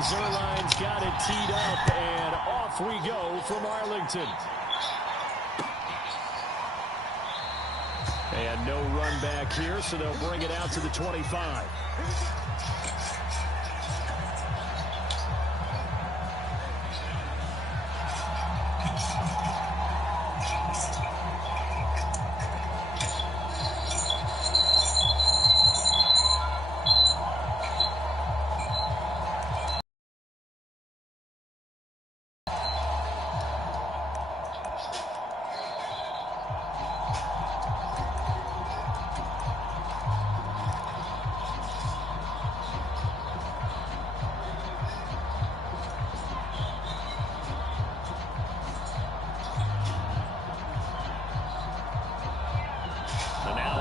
Zerline's got it teed up, and off we go from Arlington. And no run back here, so they'll bring it out to the 25.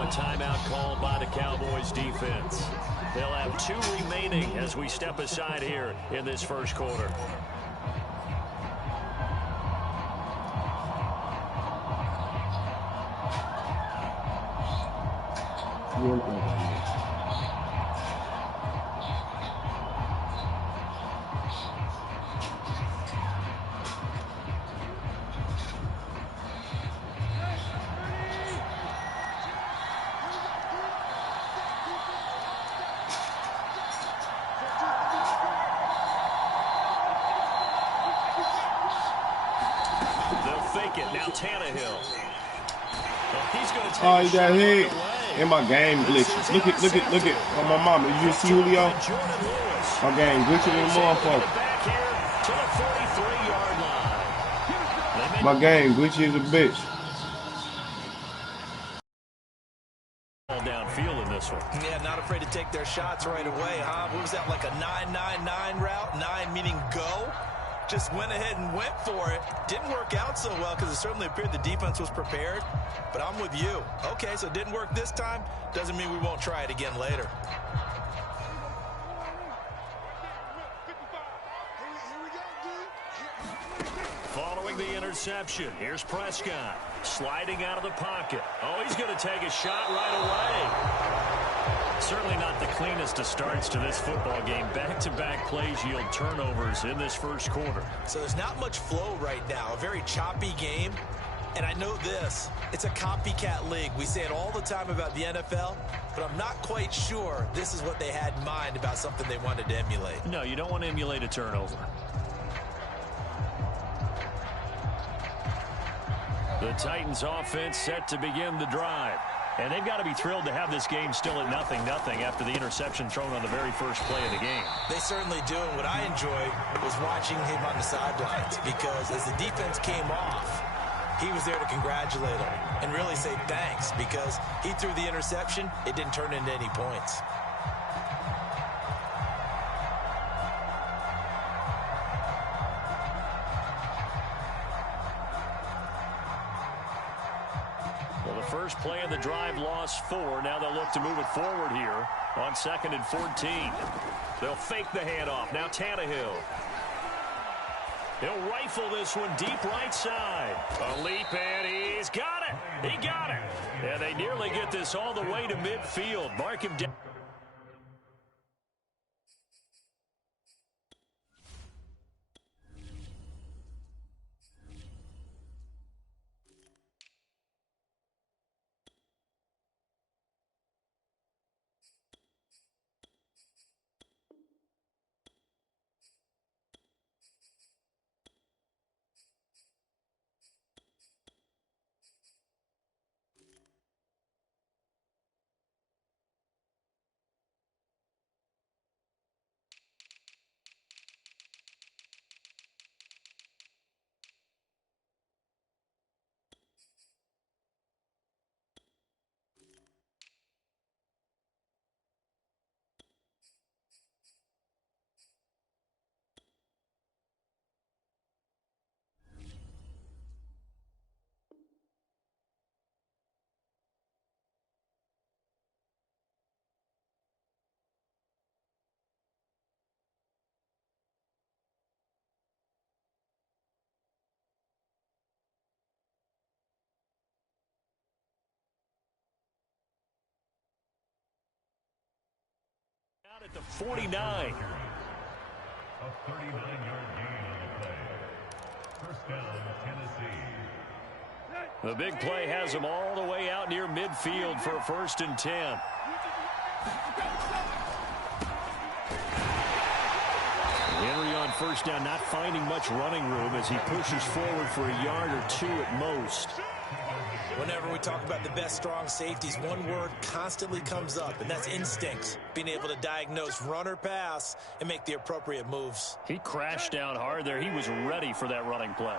Timeout called by the Cowboys defense. They'll have 2 remaining as we step aside here in this first quarter. Now Tannehill. He's going to take he got hit. And my game glitches. Look at oh, my mama. You see Julio? My game glitching in the motherfucker. My game glitchy as a bitch. Downfield in this one. Yeah, not afraid to take their shots right away, huh? What was that, like a 9-9-9 route? 9 meaning go? Just went ahead and went for it. Didn't work out so well because it certainly appeared the defense was prepared. But I'm with you. Okay, so it didn't work this time. Doesn't mean we won't try it again later. Following the interception, here's Prescott. Sliding out of the pocket. Oh, he's going to take a shot right away. Certainly not the cleanest of starts to this football game. Back-to-back plays yield turnovers in this first quarter. So there's not much flow right now. A very choppy game. And I know this. It's a copycat league. We say it all the time about the NFL, but I'm not quite sure this is what they had in mind about something they wanted to emulate. No, you don't want to emulate a turnover. The Titans offense set to begin the drive. And they've got to be thrilled to have this game still at 0-0 after the interception thrown on the very first play of the game. They certainly do. And what I enjoyed was watching him on the sidelines, because as the defense came off, he was there to congratulate them and really say thanks, because he threw the interception. It didn't turn into any points. First play of the drive lost 4. Now they'll look to move it forward here on 2nd and 14. They'll fake the handoff. Now Tannehill. He'll rifle this one deep right side. A leap, and he's got it. He got it. And they nearly get this all the way to midfield. Mark him down. At the 49. A 39-yard gain on the play. First down, Tennessee. The big play has them all the way out near midfield for a 1st and 10. Henry on first down, not finding much running room as he pushes forward for a yard or 2 at most. Whenever we talk about the best strong safeties, one word constantly comes up, and that's instincts. Being able to diagnose run or pass and make the appropriate moves. He crashed down hard there. He was ready for that running play.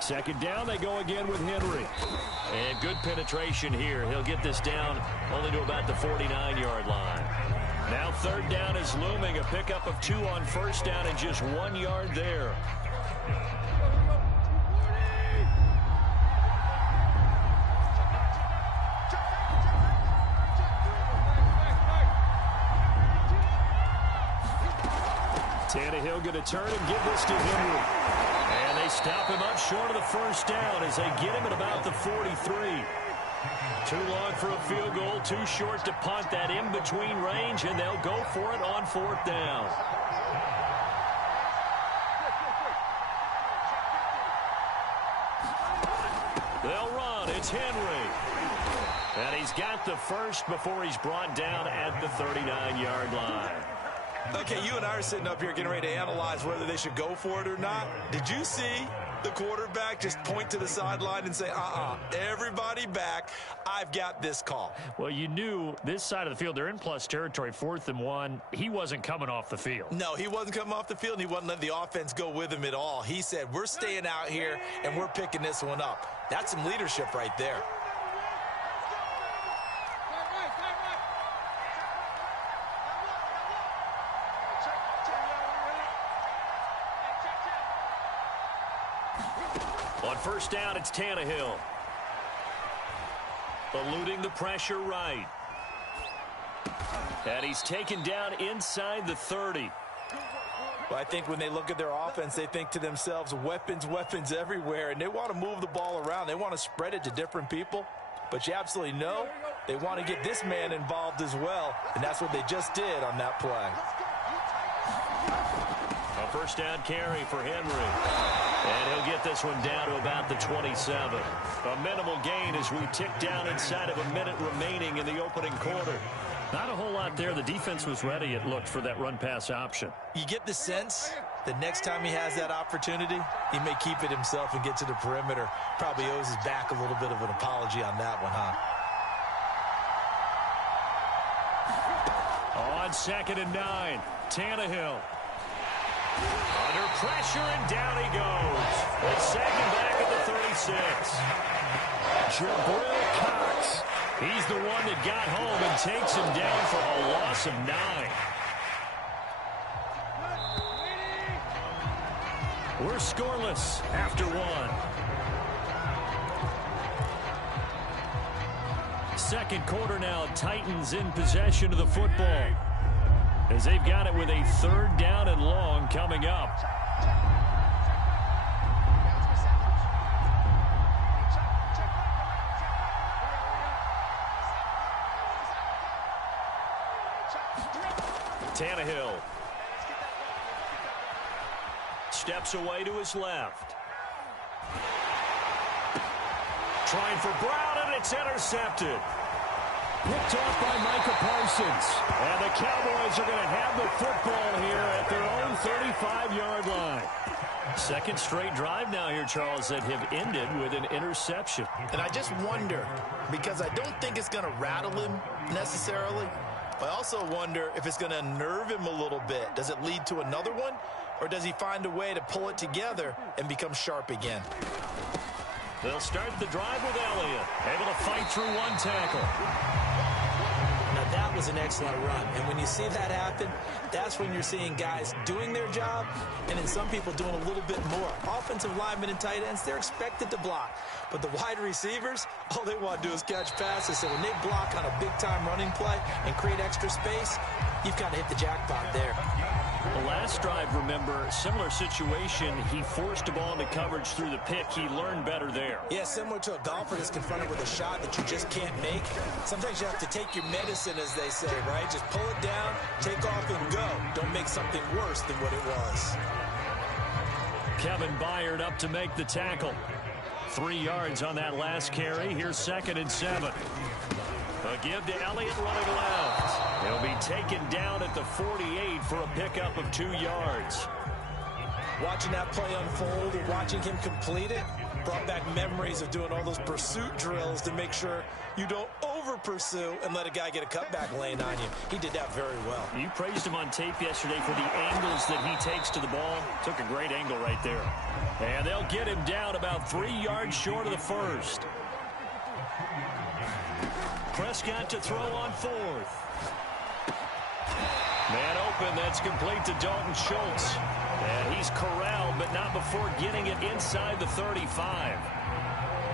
Second down, they go again with Henry. And good penetration here. He'll get this down only to about the 49-yard line. Now 3rd down is looming. A pickup of 2 on first down and just 1 yard there. Tannehill going to turn and give this to Henry. And they stop him up short of the first down as they get him at about the 43. Too long for a field goal, too short to punt. That in-between range, and they'll go for it on 4th down. They'll run. It's Henry. And he's got the first before he's brought down at the 39-yard line. Okay, you and I are sitting up here getting ready to analyze whether they should go for it or not. Did you see the quarterback just point to the sideline and say, everybody back, I've got this call? Well, you knew this side of the field, they're in plus territory, 4th and 1. He wasn't coming off the field. No, he wasn't coming off the field, and he wasn't letting the offense go with him at all. He said, we're staying out here, and we're picking this one up. That's some leadership right there. On first down, it's Tannehill. Eluding the pressure right. And he's taken down inside the 30. Well, I think when they look at their offense, they think to themselves, weapons, weapons everywhere, and they want to move the ball around. They want to spread it to different people. But you absolutely know they want to get this man involved as well, and that's what they just did on that play. A first down carry for Henry. And he'll get this one down to about the 27. A minimal gain as we tick down inside of a minute remaining in the opening quarter. Not a whole lot there. The defense was ready, it looked, for that run-pass option. You get the sense that next time he has that opportunity, he may keep it himself and get to the perimeter. Probably owes his back a little bit of an apology on that one, huh? On 2nd and 9, Tannehill. Under pressure, and down he goes. They send him back at the 36. Jabril Cox. He's the one that got home and takes him down for a loss of 9. We're scoreless after 1. Second quarter now, Titans in possession of the football, as they've got it with a 3rd down and long coming up. Tannehill steps away to his left. Trying for Brown, and it's intercepted. Picked off by Micah Parsons. And the Cowboys are going to have the football here at their own 35-yard line. Second straight drive now here, Charles, that have ended with an interception. And I just wonder, because I don't think it's going to rattle him necessarily, I also wonder if it's going to unnerve him a little bit. Does it lead to another one, or does he find a way to pull it together and become sharp again? They'll start the drive with Elliott, able to fight through one tackle. Now that was an excellent run, and when you see that happen, that's when you're seeing guys doing their job, and then some people doing a little bit more. Offensive linemen and tight ends, they're expected to block, but the wide receivers, all they want to do is catch passes. So when they block on a big-time running play and create extra space, you've got to hit the jackpot there. The last drive, remember, similar situation. He forced a ball into coverage through the pick. He learned better there. Yeah, similar to a golfer that's confronted with a shot that you just can't make. Sometimes you have to take your medicine, as they say, right? Just pull it down, take off, and go. Don't make something worse than what it was. Kevin Byard up to make the tackle. 3 yards on that last carry. Here's 2nd and 7. A give to Elliott running left. He'll be taken down at the 48 for a pickup of 2 yards. Watching that play unfold and watching him complete it brought back memories of doing all those pursuit drills to make sure you don't over-pursue and let a guy get a cutback lane on you. He did that very well. You praised him on tape yesterday for the angles that he takes to the ball. Took a great angle right there. And they'll get him down about 3 yards short of the first. Prescott to throw on 4th. Man open, that's complete to Dalton Schultz. And he's corralled, but not before getting it inside the 35.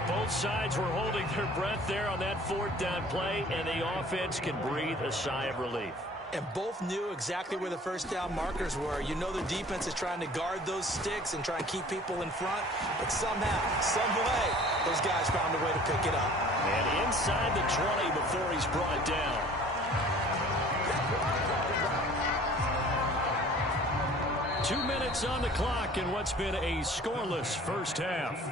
Both sides were holding their breath there on that 4th down play, and the offense can breathe a sigh of relief. And both knew exactly where the first down markers were. You know the defense is trying to guard those sticks and try and keep people in front, but somehow, some way, those guys found a way to pick it up. And inside the 20 before he's brought down. Two minutes on the clock in what's been a scoreless first half.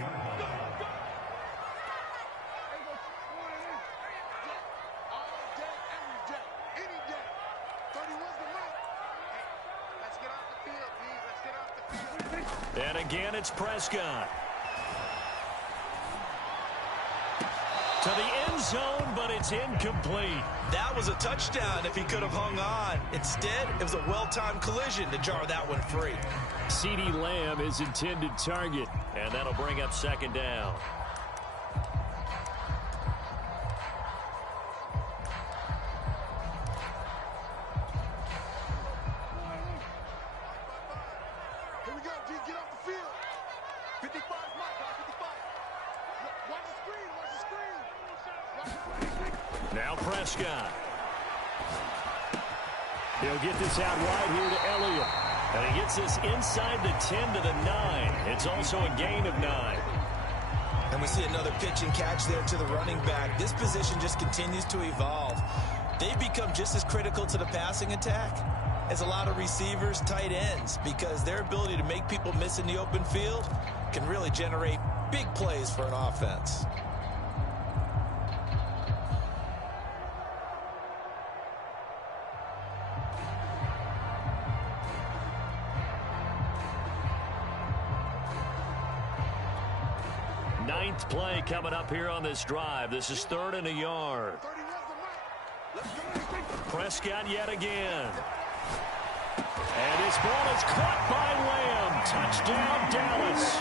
And again, it's Prescott. To the end zone, but it's incomplete. That was a touchdown if he could have hung on. Instead, it was a well-timed collision to jar that one free. CeeDee Lamb is intended target, and that'll bring up 2nd down. Here we go, G, get off the field. 55 is my guy, 55. Watch the screen, watch the screen. Now Prescott. He'll get this out wide here to Elliott. And he gets this inside the 10 to the 9. It's also a gain of 9. And we see another pitch and catch there to the running back. This position just continues to evolve. They've become just as critical to the passing attack as a lot of receivers, tight ends, because their ability to make people miss in the open field can really generate big plays for an offense. Ninth play coming up here on this drive. This is 3rd and a yard. Prescott yet again. And his ball is caught by Lamb. Touchdown, Dallas.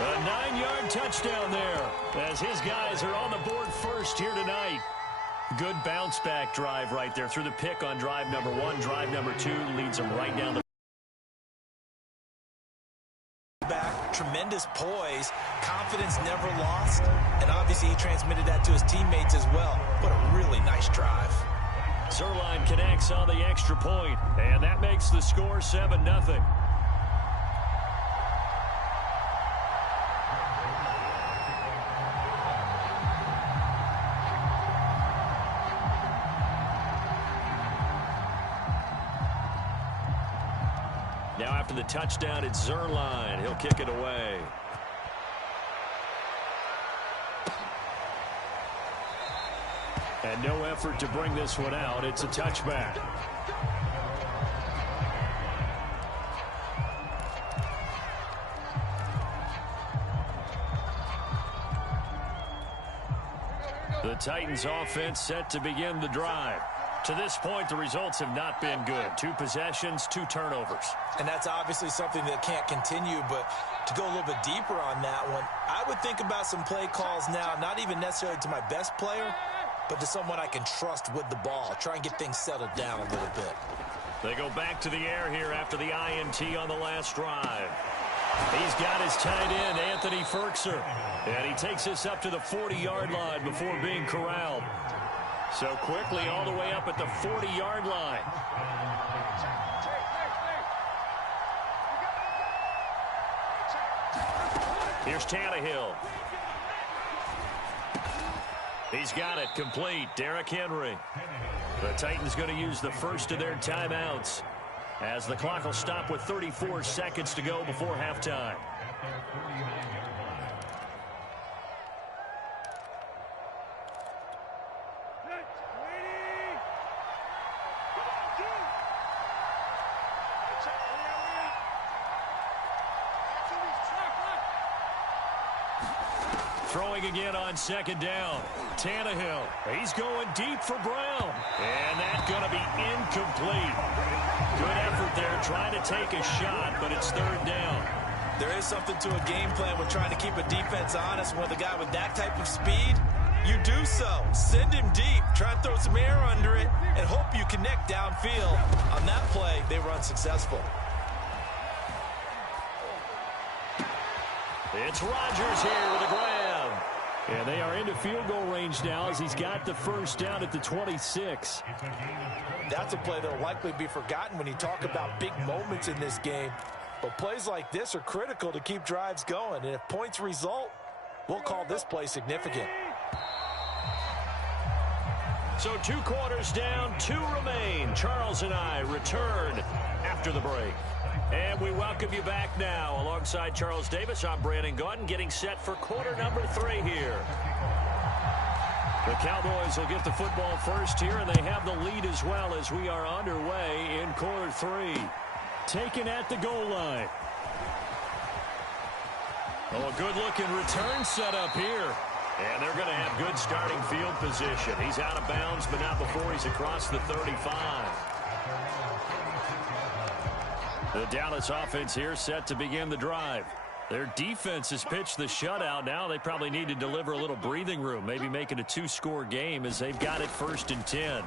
A 9-yard touchdown there as his guys are on the board first here tonight. Good bounce-back drive right there through the pick on drive number 1. Drive number 2 leads them right down the back. Tremendous poise. Confidence never lost. And obviously he transmitted that to his teammates as well. What a really nice drive. Zerline connects on the extra point, and that makes the score 7-0. Now after the touchdown, it's Zerline. He'll kick it away. And no effort to bring this one out. It's a touchback. The Titans offense set to begin the drive. To this point, the results have not been good. 2 possessions, 2 turnovers. And that's obviously something that can't continue, but to go a little bit deeper on that one, I would think about some play calls now, not even necessarily to my best player, but to someone I can trust with the ball. Try and get things settled down a little bit. They go back to the air here after the INT on the last drive. He's got his tight end, Anthony Ferkser. And he takes this up to the 40-yard line before being corralled. So quickly all the way up at the 40-yard line. Here's Tannehill. He's got it complete. Derrick Henry. The Titans going to use the first of their timeouts as the clock will stop with 34 seconds to go before halftime. Throwing again on second down. Tannehill. He's going deep for Brown. And that's going to be incomplete. Good effort there trying to take a shot, but it's third down. There is something to a game plan with trying to keep a defense honest. With a guy with that type of speed, you do so. Send him deep. Try and throw some air under it and hope you connect downfield. On that play, they were unsuccessful. It's Rodgers here with a grab. And they are into field goal range now as he's got the first down at the 26. That's a play that will likely be forgotten when you talk about big moments in this game. But plays like this are critical to keep drives going. And if points result, we'll call this play significant. So 2 quarters down, 2 remain. Charles and I return after the break. And we welcome you back now. Alongside Charles Davis, I'm Brandon Gordon, getting set for quarter number 3 here. The Cowboys will get the football first here, and they have the lead as well as we are underway in quarter 3. Taken at the goal line. Oh, a good-looking return set up here. And they're going to have good starting field position. He's out of bounds, but not before he's across the 35. The Dallas offense here set to begin the drive. Their defense has pitched the shutout. Now they probably need to deliver a little breathing room, maybe make it a 2-score game as they've got it 1st and 10.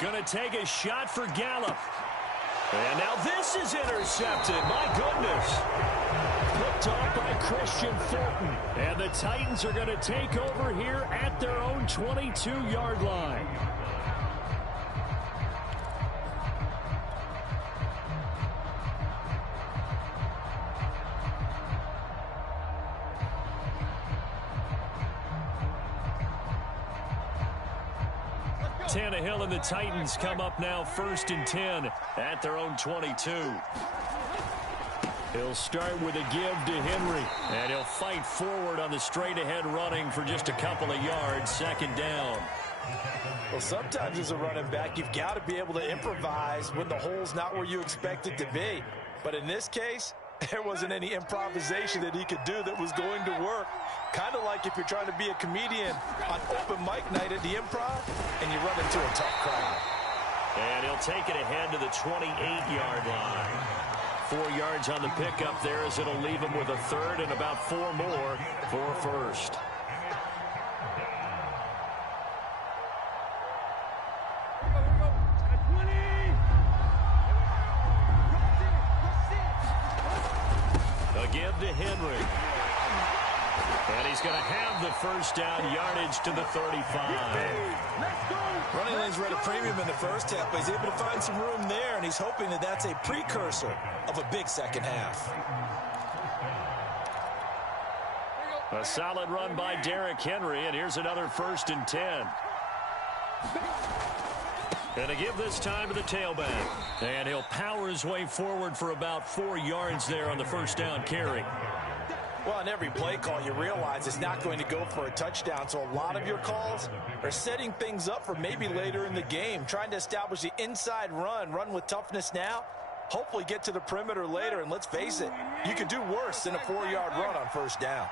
Going to take a shot for Gallup. And now this is intercepted. My goodness. Picked off by Christian Fulton. And the Titans are going to take over here at their own 22-yard line. Tannehill and the Titans come up now 1st and 10 at their own 22. He'll start with a give to Henry, and he'll fight forward on the straight-ahead running for just a couple of yards, 2nd down. Well, sometimes as a running back, you've got to be able to improvise when the hole's not where you expect it to be. But in this case, there wasn't any improvisation that he could do that was going to work. Kind of like if you're trying to be a comedian on open mic night at the Improv and you run into a tough crowd. And he'll take it ahead to the 28-yard line. 4 yards on the pickup there as it'll leave him with a 3rd and about 4 more for a 1st. Again to Henry. And he's going to have the 1st down, yardage to the 35. Running lanes were at a premium in the first half, but he's able to find some room there, and he's hoping that that's a precursor of a big second half. A solid run by Derrick Henry, and here's another 1st and 10. And to give this time to the tailback. And he'll power his way forward for about 4 yards there on the 1st down carry. Well, on every play call, you realize it's not going to go for a touchdown, so a lot of your calls are setting things up for maybe later in the game, trying to establish the inside run with toughness now, hopefully get to the perimeter later, and let's face it, you could do worse than a 4-yard run on 1st down.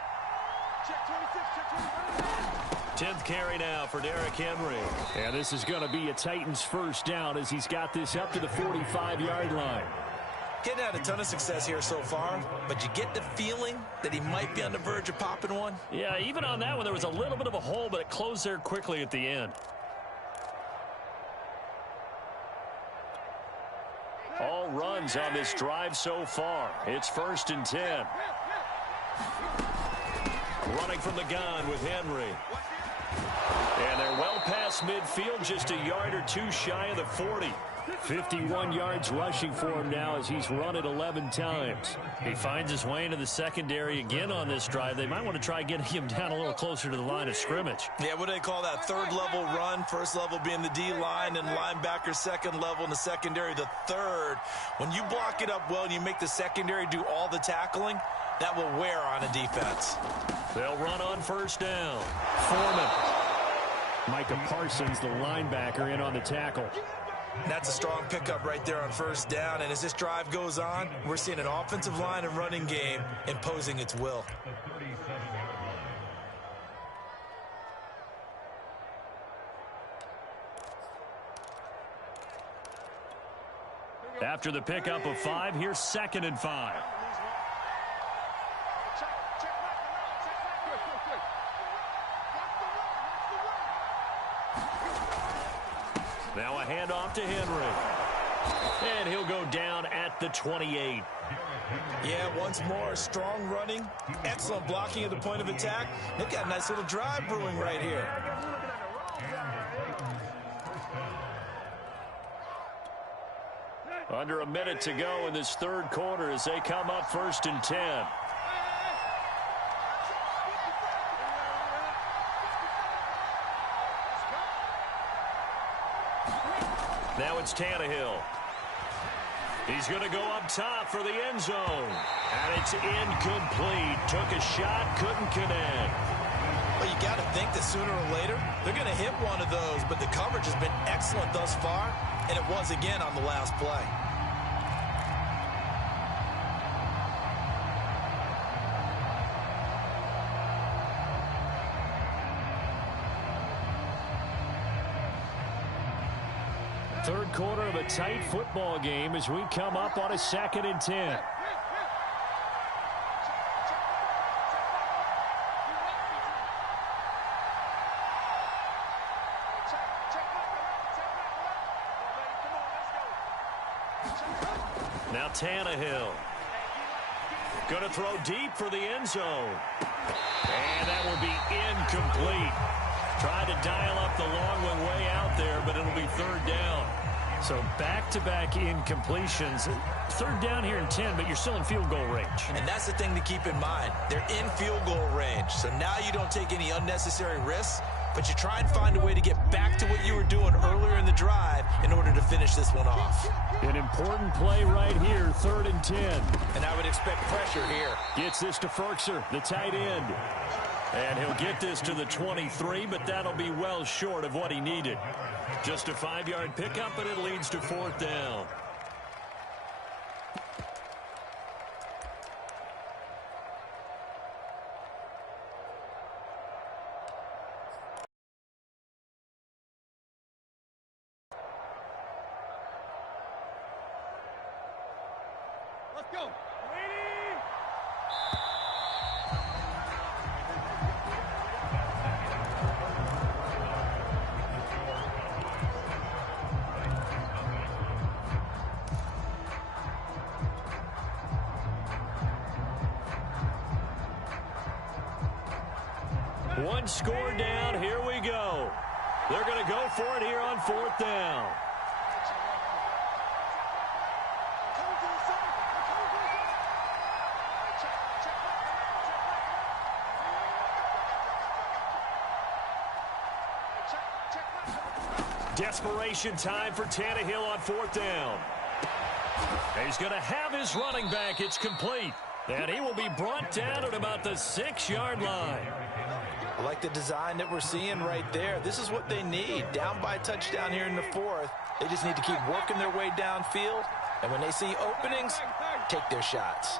10th carry now for Derrick Henry. And this is going to be a Titans 1st down as he's got this up to the 45-yard line. Getting had a ton of success here so far, but you get the feeling that he might be on the verge of popping one. Yeah, even on that one, there was a little bit of a hole, but it closed there quickly at the end. All runs on this drive so far. It's 1st and 10. Running from the gun with Henry. And they're well past midfield, just a yard or 2 shy of the 40. 51 yards rushing for him now as he's run it 11 times. He finds his way into the secondary again on this drive. They might want to try getting him down a little closer to the line of scrimmage. Yeah, what do they call that? Third level run. First level being the D-line and linebacker. Second level in the secondary, the third. When you block it up well and you make the secondary do all the tackling, that will wear on a defense. They'll run on first down. Foreman. Micah Parsons, the linebacker, in on the tackle. That's a strong pickup right there on first down. And as this drive goes on, we're seeing an offensive line and running game imposing its will. After the pickup of 5, here's 2nd and 5. Now a handoff to Henry. And he'll go down at the 28. Yeah, once more, strong running, excellent blocking at the point of attack. They've got a nice little drive brewing right here. Under a minute to go in this third quarter as they come up 1st and 10. Now it's Tannehill. He's going to go up top for the end zone. And it's incomplete. Took a shot, couldn't connect. Well, you got to think that sooner or later, they're going to hit one of those. But the coverage has been excellent thus far. And it was again on the last play. Third quarter of a tight football game as we come up on a 2nd and 10. Now Tannehill. Going to throw deep for the end zone. And that will be incomplete. Tried to dial up the long one way out there, but it'll be 3rd down. So back-to-back incompletions. 3rd down here in 10, but you're still in field goal range. And that's the thing to keep in mind. They're in field goal range. So now you don't take any unnecessary risks, but you try and find a way to get back to what you were doing earlier in the drive in order to finish this one off. An important play right here, 3rd and 10. And I would expect pressure here. Gets this to Ferkser, the tight end. And he'll get this to the 23, but that'll be well short of what he needed. Just a 5-yard pickup, and it leads to 4th down. Let's go. One score down. Here we go. They're going to go for it here on 4th down. Desperation time for Tannehill on 4th down. He's going to have his running back. It's complete. And he will be brought down at about the 6-yard line. I like the design that we're seeing right there. This is what they need. Down by a touchdown here in the 4th. They just need to keep working their way downfield. And when they see openings, take their shots.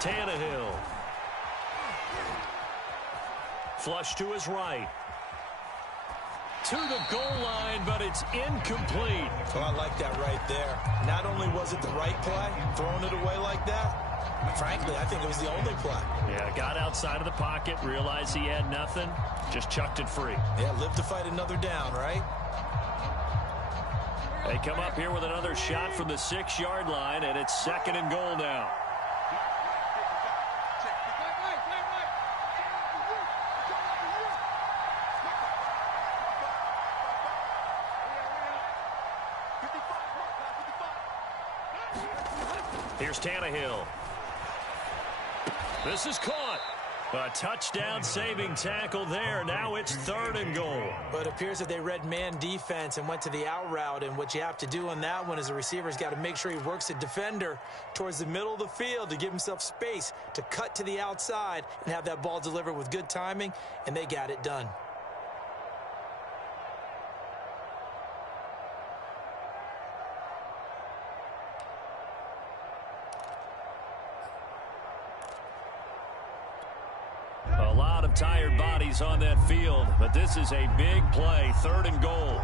Tannehill. Flush to his right. To the goal line, but it's incomplete. Well, I like that right there. Not only was it the right play, throwing it away like that, frankly, I think it was the only play. Yeah, got outside of the pocket, realized he had nothing, just chucked it free. Yeah, live to fight another down, right? They come up here with another shot from the 6-yard line, and it's 2nd and goal now. Here's Tannehill. This is caught. A touchdown-saving tackle there. Now it's 3rd and goal. But it appears that they read man defense and went to the out route, and what you have to do on that one is the receiver's got to make sure he works the defender towards the middle of the field to give himself space to cut to the outside and have that ball delivered with good timing, and they got it done. A lot of tired bodies on that field, but this is a big play. 3rd and goal.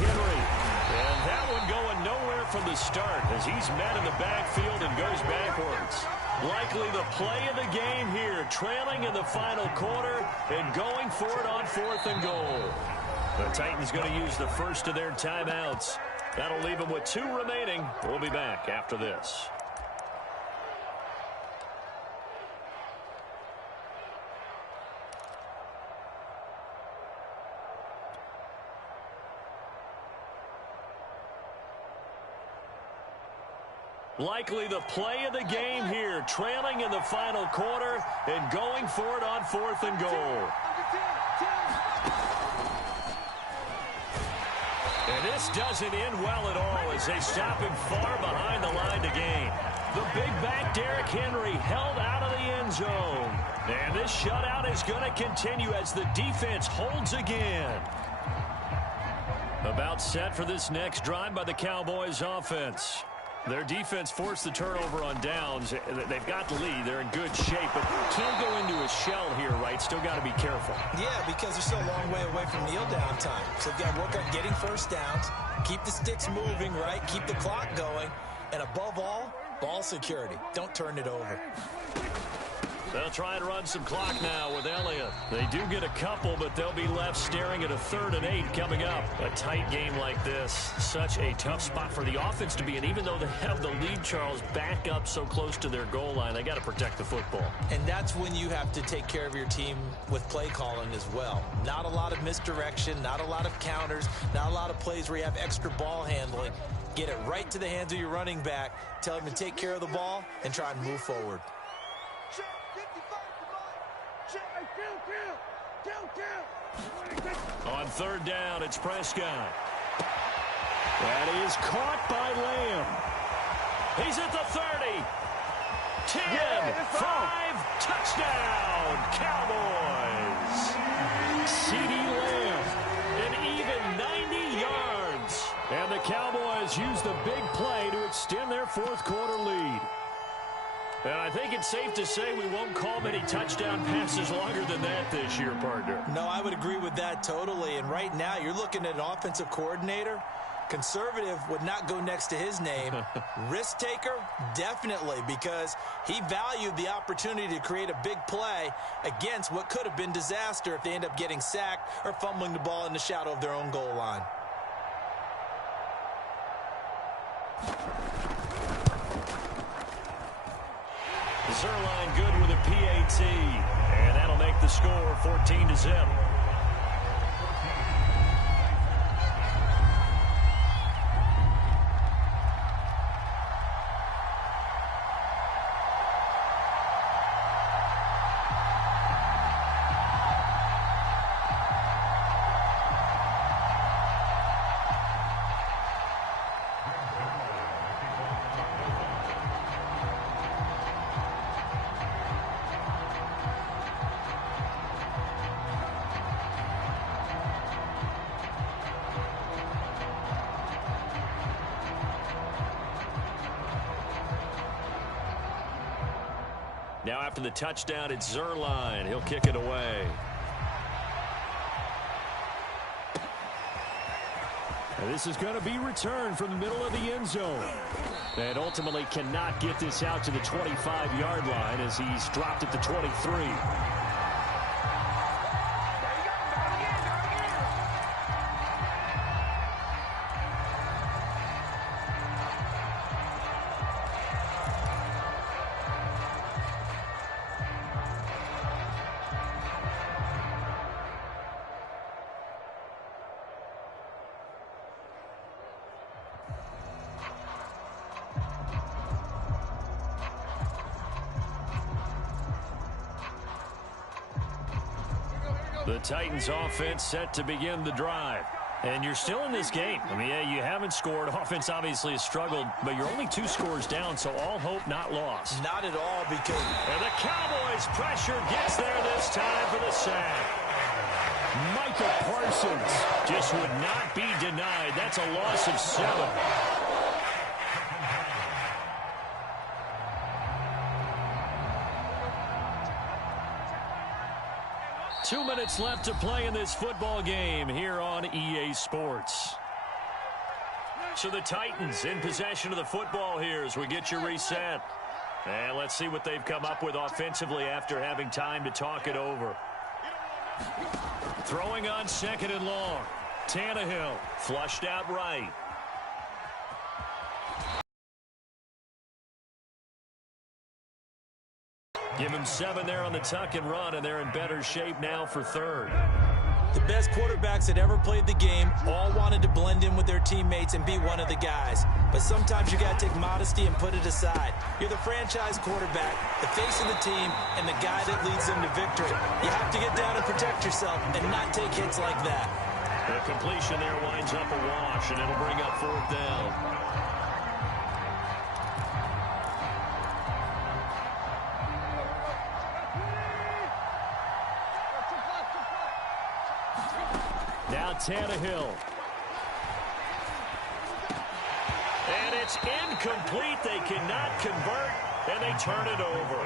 Henry. And that one going nowhere from the start as he's met in the backfield and goes backwards. Likely the play of the game here, trailing in the final quarter and going for it on 4th and goal. The Titans going to use the first of their timeouts. That'll leave them with 2 remaining. We'll be back after this. Likely the play of the game here, trailing in the final quarter and going for it on 4th and goal. And this doesn't end well at all as they stop him far behind the line to gain. The big back Derrick Henry held out of the end zone. And this shutout is going to continue as the defense holds again. About set for this next drive by the Cowboys offense. Their defense forced the turnover on downs. They've got the lead. They're in good shape, but can't go into a shell here, right? Still got to be careful. Yeah, because they're still a long way away from kneel down time. So they've got to work on getting first downs, keep the sticks moving, right? Keep the clock going. And above all, ball security. Don't turn it over. They'll try and run some clock now with Elliott. They do get a couple, but they'll be left staring at a 3rd and 8 coming up. A tight game like this, such a tough spot for the offense to be in. Even though they have the lead, Charles, back up so close to their goal line, they got to protect the football. And that's when you have to take care of your team with play calling as well. Not a lot of misdirection, not a lot of counters, not a lot of plays where you have extra ball handling. Get it right to the hands of your running back, tell him to take care of the ball, and try and move forward. On 3rd down, it's Prescott. That is caught by Lamb. He's at the 30. 10, 5, touchdown, Cowboys. CeeDee Lamb, an even 90 yards. And the Cowboys use the big play to extend their 4th quarter lead. And I think it's safe to say we won't call many touchdown passes longer than that this year, partner. No, I would agree with that totally. And right now, you're looking at an offensive coordinator. Conservative would not go next to his name. Risk taker, definitely, because he valued the opportunity to create a big play against what could have been disaster if they end up getting sacked or fumbling the ball in the shadow of their own goal line. Zerline good with a PAT, and that'll make the score 14-0. Now after the touchdown, it's Zerline. He'll kick it away. And this is going to be returned from the middle of the end zone. And ultimately cannot get this out to the 25-yard line as he's dropped at the 23. The Titans offense set to begin the drive. And you're still in this game. I mean, yeah, you haven't scored. Offense obviously has struggled, but you're only 2 scores down, so all hope not lost. Not at all, because... And the Cowboys' pressure gets there this time for the sack. Michael Parsons just would not be denied. That's a loss of 7. 2 minutes left to play in this football game here on EA Sports. So the Titans in possession of the football here as we get you reset. And let's see what they've come up with offensively after having time to talk it over. Throwing on 2nd and long. Tannehill flushed out right. Give him 7 there on the tuck and run, and they're in better shape now for 3rd. The best quarterbacks that ever played the game all wanted to blend in with their teammates and be one of the guys. But sometimes you got to take modesty and put it aside. You're the franchise quarterback, the face of the team, and the guy that leads them to victory. You have to get down and protect yourself and not take hits like that. The completion there winds up a wash, and it'll bring up 4th down. Now Tannehill. And it's incomplete. They cannot convert, and they turn it over.